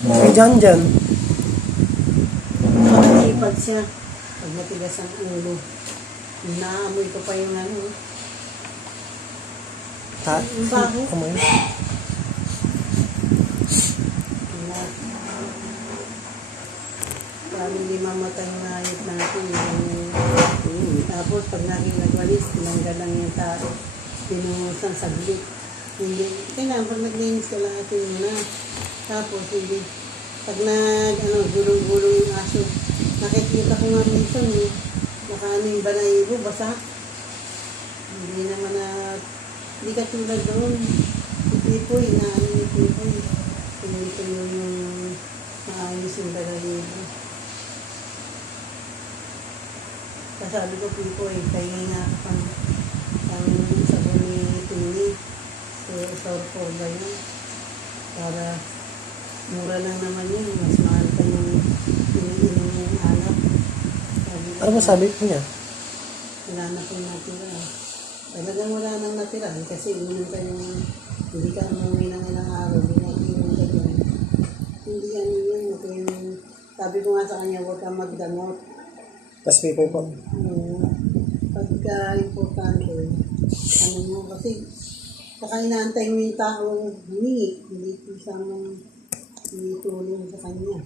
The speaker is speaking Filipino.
Kay Jan. Nakatipad siya. Pag matigas ang ulo. Naamoy ko pa yung ano. Yung baho. Amoy. Para hindi mamatay na hayop natin. Tapos pag nagwalis, tinanggal lang yung tao. Pinuhusan saglit. Hindi. Kailangan pag naglinis ka lahatin mo na. Tapos hindi. Pag gulong-gulong yung aso. Nakikita ko nga minsan nakaano yung balayibo, basa. Hindi naman hindi ka tulad doon. Pipoy, naano yung pipoy. Pinito yung maayos yung balayibo. Sabi ko, Pipoy, kaya nga kapag ang sabon ni Tini, so sorpo ba yun? Para mura lang naman yun, mas mahal pa yung iniinom yung alak. Ano masabi po niya? Wala na pong natira. Talagang wala nang natira kasi inom ka yung hindi ka umuwi ng ilang araw, inom ka yun. Hindi ano yun, sabi ko nga sa kanya, huwag kang magdamot. Tas Pipoy po. Pagka-importante, ano mo, kasi saka inaantay mo yung taong humingi, hindi tulong sa kanya.